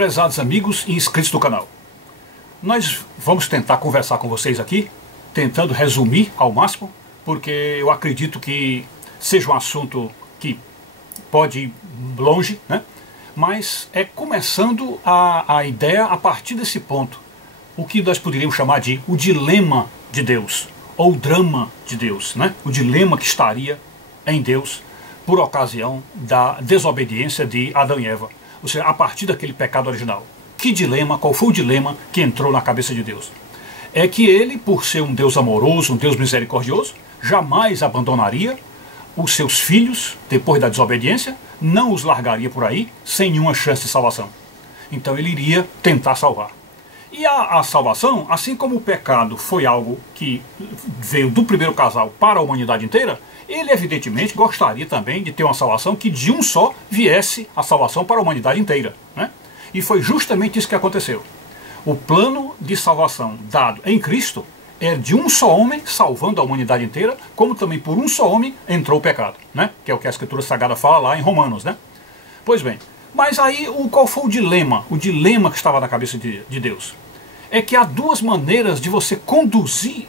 Prezados amigos e inscritos do canal, nós vamos tentar conversar com vocês aqui, tentando resumir ao máximo, porque eu acredito que seja um assunto que pode ir longe, né? Mas é começando a ideia a partir desse ponto, o que nós poderíamos chamar de o dilema de Deus, ou o drama de Deus, né? O dilema que estaria em Deus por ocasião da desobediência de Adão e Eva. Ou seja, a partir daquele pecado original. Que dilema, qual foi o dilema que entrou na cabeça de Deus? É que ele, por ser um Deus amoroso, um Deus misericordioso, jamais abandonaria os seus filhos depois da desobediência, não os largaria por aí sem nenhuma chance de salvação. Então ele iria tentar salvar. E a salvação, assim como o pecado foi algo que veio do primeiro casal para a humanidade inteira, ele evidentemente gostaria também de ter uma salvação que de um só viesse a salvação para a humanidade inteira, né? E foi justamente isso que aconteceu. O plano de salvação dado em Cristo é de um só homem salvando a humanidade inteira, como também por um só homem entrou o pecado, né? Que é o que a Escritura Sagrada fala lá em Romanos, né? Pois bem, mas aí qual foi o dilema? O dilema que estava na cabeça de Deus é que há duas maneiras de você conduzir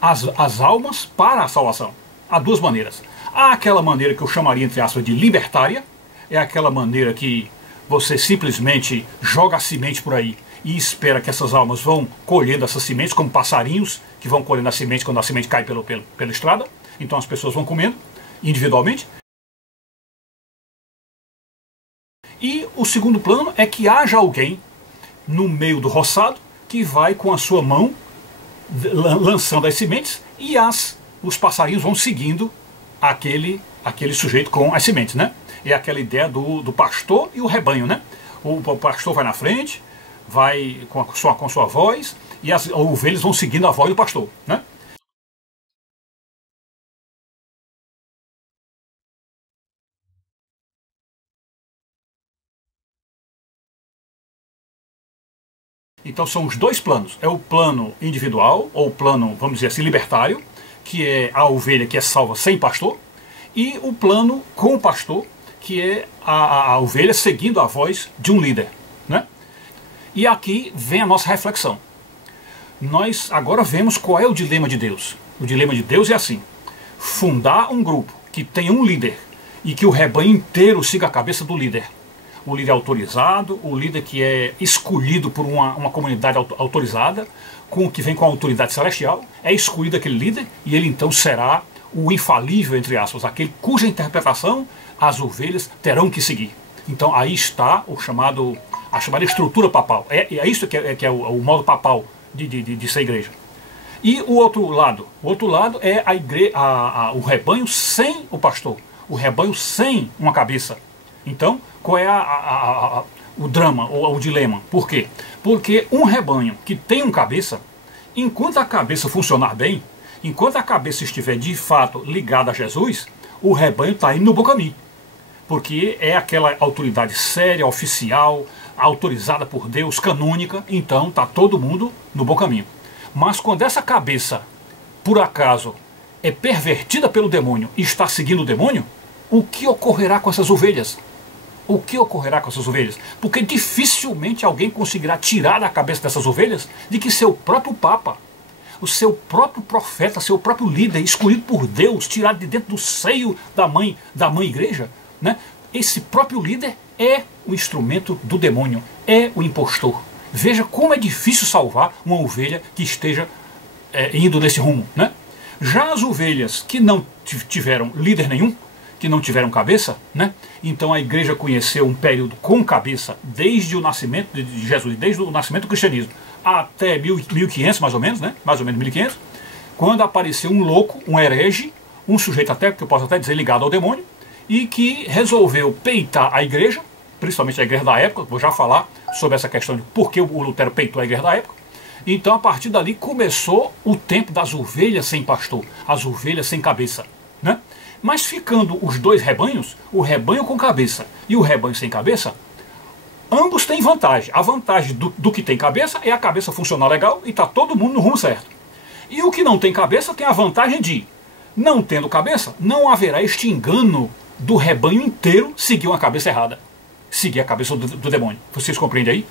as almas para a salvação. Há duas maneiras. Há aquela maneira que eu chamaria, entre aspas, de libertária. É aquela maneira que você simplesmente joga a semente por aí e espera que essas almas vão colhendo essas sementes, como passarinhos que vão colhendo a semente quando a semente cai pela estrada. Então as pessoas vão comendo individualmente. E o segundo plano é que haja alguém no meio do roçado que vai com a sua mão lançando as sementes e os passarinhos vão seguindo aquele sujeito com as sementes, né? É aquela ideia do pastor e o rebanho, né? O pastor vai na frente, vai com a sua voz, e as ovelhas vão seguindo a voz do pastor, né? Então são os dois planos. É o plano individual, ou o plano, vamos dizer assim, libertário, que é a ovelha que é salva sem pastor, e o plano com o pastor, que é a ovelha seguindo a voz de um líder, né? E aqui vem a nossa reflexão. Nós agora vemos qual é o dilema de Deus. O dilema de Deus é assim: fundar um grupo que tenha um líder e que o rebanho inteiro siga a cabeça do líder. O líder autorizado, o líder que é escolhido por uma comunidade autorizada, que vem com a autoridade celestial, é escolhido aquele líder e ele então será o infalível, entre aspas, aquele cuja interpretação as ovelhas terão que seguir. Então aí está a chamada estrutura papal. É isso que é o modo papal de ser igreja. E o outro lado é o rebanho sem o pastor, o rebanho sem uma cabeça. Então, qual é o drama, ou o dilema? Por quê? Porque um rebanho que tem uma cabeça, enquanto a cabeça funcionar bem, enquanto a cabeça estiver de fato ligada a Jesus, o rebanho está indo no bom caminho. Porque é aquela autoridade séria, oficial, autorizada por Deus, canônica, então está todo mundo no bom caminho. Mas quando essa cabeça, por acaso, é pervertida pelo demônio e está seguindo o demônio, o que ocorrerá com essas ovelhas? O que ocorrerá com essas ovelhas? Porque dificilmente alguém conseguirá tirar da cabeça dessas ovelhas de que seu próprio Papa, o seu próprio profeta, seu próprio líder, escolhido por Deus, tirado de dentro do seio da mãe igreja, né? Esse próprio líder é o instrumento do demônio, é o impostor. Veja como é difícil salvar uma ovelha que esteja indo nesse rumo, né? Já as ovelhas que não tiveram líder nenhum, que não tiveram cabeça, né? Então a igreja conheceu um período com cabeça desde o nascimento de Jesus, desde o nascimento do cristianismo até 1500 mais ou menos, né? Mais ou menos 1500, quando apareceu um louco, um herege, um sujeito até, que eu posso até dizer, ligado ao demônio, e que resolveu peitar a igreja, principalmente a igreja da época. Vou já falar sobre essa questão de por que o Lutero peitou a igreja da época. Então a partir dali começou o tempo das ovelhas sem pastor, as ovelhas sem cabeça, né? Mas ficando os dois rebanhos, o rebanho com cabeça e o rebanho sem cabeça, ambos têm vantagem. A vantagem do que tem cabeça é a cabeça funcionar legal e está todo mundo no rumo certo. E o que não tem cabeça tem a vantagem de, não tendo cabeça, não haverá este engano do rebanho inteiro seguir uma cabeça errada. seguir a cabeça do demônio. Vocês compreendem aí?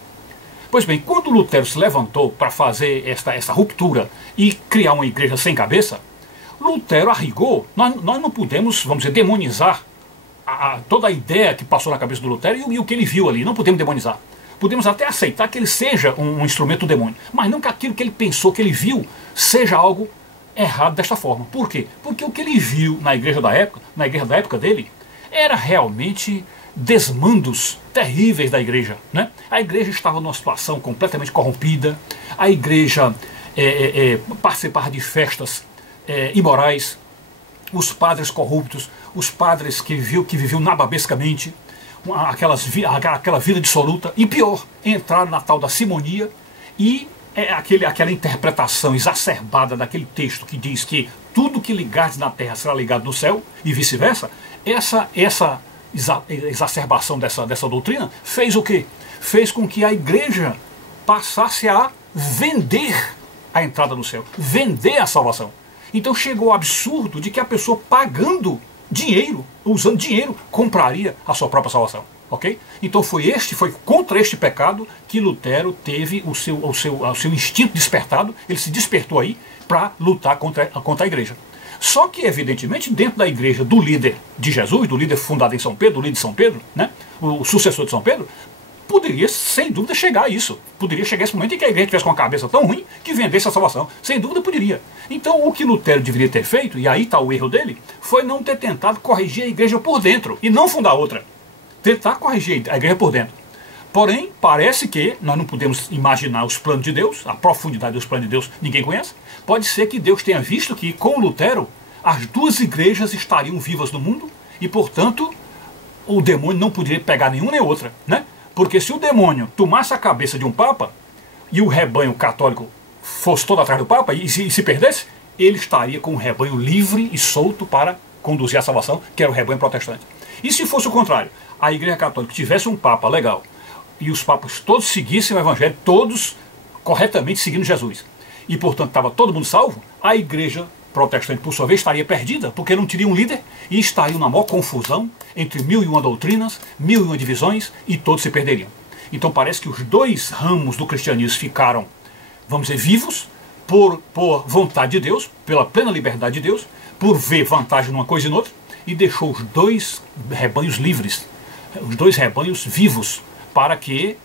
Pois bem, quando Lutero se levantou para fazer essa ruptura e criar uma igreja sem cabeça, Lutero, a rigor, nós não podemos, vamos dizer, demonizar toda a ideia que passou na cabeça do Lutero e o que ele viu ali. Não podemos demonizar. Podemos até aceitar que ele seja um instrumento do demônio, mas não que aquilo que ele pensou, que ele viu, seja algo errado desta forma. Por quê? Porque o que ele viu na igreja da época dele, era realmente desmandos terríveis da igreja, né? A igreja estava numa situação completamente corrompida, a igreja participava de festas imorais, os padres corruptos, os padres que viviam nababescamente, aquela vida dissoluta, e pior, entraram na tal da simonia, e aquela interpretação exacerbada daquele texto que diz que tudo que ligares na terra será ligado no céu, e vice-versa. Essa exacerbação dessa doutrina fez o quê? Fez com que a igreja passasse a vender a entrada no céu, vender a salvação. Então chegou ao absurdo de que a pessoa pagando dinheiro, usando dinheiro, compraria a sua própria salvação. Ok? Então foi contra este pecado que Lutero teve o seu instinto despertado. Ele se despertou aí para lutar contra a igreja. Só que, evidentemente, dentro da igreja do líder de Jesus, do líder fundado em São Pedro, do líder de São Pedro, né, o sucessor de São Pedro, poderia, sem dúvida, chegar a isso. Poderia chegar esse momento em que a igreja tivesse com a cabeça tão ruim que vendesse a salvação. Sem dúvida, poderia. Então, o que Lutero deveria ter feito, e aí está o erro dele, foi não ter tentado corrigir a igreja por dentro e não fundar outra. Tentar corrigir a igreja por dentro. Porém, parece que nós não podemos imaginar os planos de Deus, a profundidade dos planos de Deus ninguém conhece. Pode ser que Deus tenha visto que, com Lutero, as duas igrejas estariam vivas no mundo e, portanto, o demônio não poderia pegar nenhuma nem outra, né? Porque se o demônio tomasse a cabeça de um papa e o rebanho católico fosse todo atrás do papa e se perdesse, ele estaria com o rebanho livre e solto para conduzir a salvação, que era o rebanho protestante. E se fosse o contrário, a igreja católica tivesse um papa legal e os papas todos seguissem o evangelho, todos corretamente seguindo Jesus, e portanto estava todo mundo salvo, a igreja protestante, por sua vez, estaria perdida, porque não teria um líder e estariam na maior confusão entre 1001 doutrinas, 1001 divisões, e todos se perderiam. Então parece que os dois ramos do cristianismo ficaram, vamos dizer, vivos por vontade de Deus, pela plena liberdade de Deus, por ver vantagem numa coisa e noutra, e deixou os dois rebanhos livres, os dois rebanhos vivos, para que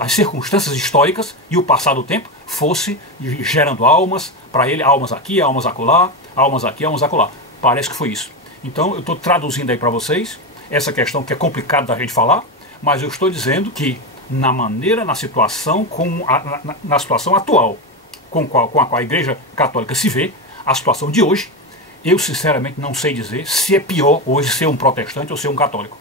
as circunstâncias históricas e o passar do tempo fosse gerando almas para ele, almas aqui, almas acolá, almas aqui, almas acolá. Parece que foi isso. Então eu estou traduzindo aí para vocês essa questão que é complicada da gente falar, mas eu estou dizendo que na situação atual com a qual a Igreja Católica se vê, a situação de hoje, eu sinceramente não sei dizer se é pior hoje ser um protestante ou ser um católico.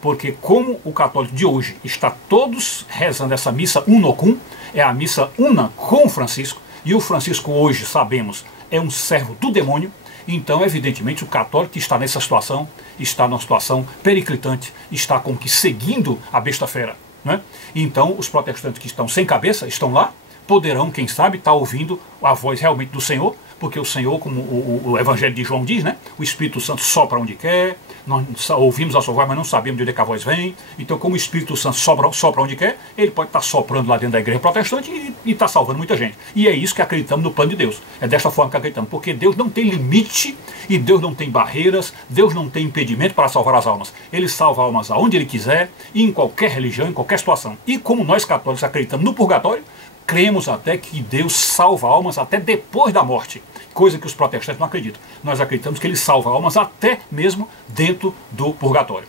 Porque como o católico de hoje está todos rezando essa missa uno cum, é a missa una com Francisco, e o Francisco hoje, sabemos, é um servo do demônio, então evidentemente o católico que está nessa situação, está numa situação periclitante, está como que seguindo a besta fera, né? Então os protestantes que estão sem cabeça, estão lá, poderão, quem sabe, estar ouvindo a voz realmente do Senhor, porque o Senhor, como o Evangelho de João diz, né? O Espírito Santo sopra onde quer, nós ouvimos a sua voz, mas não sabemos de onde é que a voz vem. Então, como o Espírito Santo sopra onde quer, ele pode estar soprando lá dentro da igreja protestante e está salvando muita gente. E é isso que acreditamos no plano de Deus. É desta forma que acreditamos, porque Deus não tem limite e Deus não tem barreiras, Deus não tem impedimento para salvar as almas. Ele salva almas aonde Ele quiser, e em qualquer religião, em qualquer situação. E como nós católicos acreditamos no purgatório, cremos até que Deus salva almas até depois da morte, coisa que os protestantes não acreditam. Nós acreditamos que Ele salva almas até mesmo dentro do purgatório.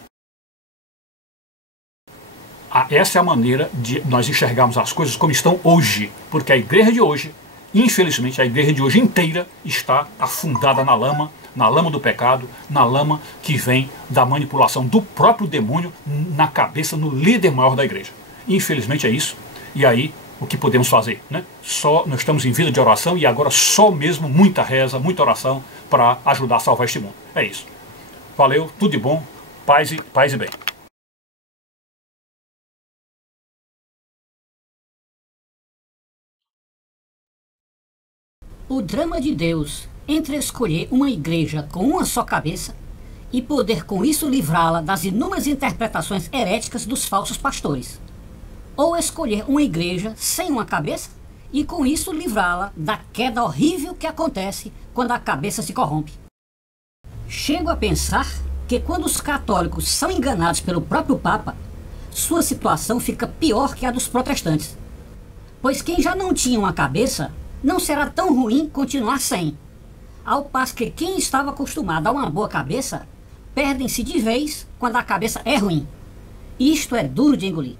Essa é a maneira de nós enxergarmos as coisas como estão hoje, porque a igreja de hoje, infelizmente, a igreja de hoje inteira está afundada na lama do pecado, na lama que vem da manipulação do próprio demônio na cabeça, no líder maior da igreja. Infelizmente é isso, e aí o que podemos fazer, né? Nós estamos em vida de oração e agora só mesmo muita reza, muita oração para ajudar a salvar este mundo. É isso. Valeu, tudo de bom, paz e bem. O drama de Deus entre escolher uma igreja com uma só cabeça e poder com isso livrá-la das inúmeras interpretações heréticas dos falsos pastores. Ou escolher uma igreja sem uma cabeça e com isso livrá-la da queda horrível que acontece quando a cabeça se corrompe. Chego a pensar que quando os católicos são enganados pelo próprio Papa, sua situação fica pior que a dos protestantes. Pois quem já não tinha uma cabeça, não será tão ruim continuar sem. Ao passo que quem estava acostumado a uma boa cabeça, perdem-se de vez quando a cabeça é ruim. Isto é duro de engolir.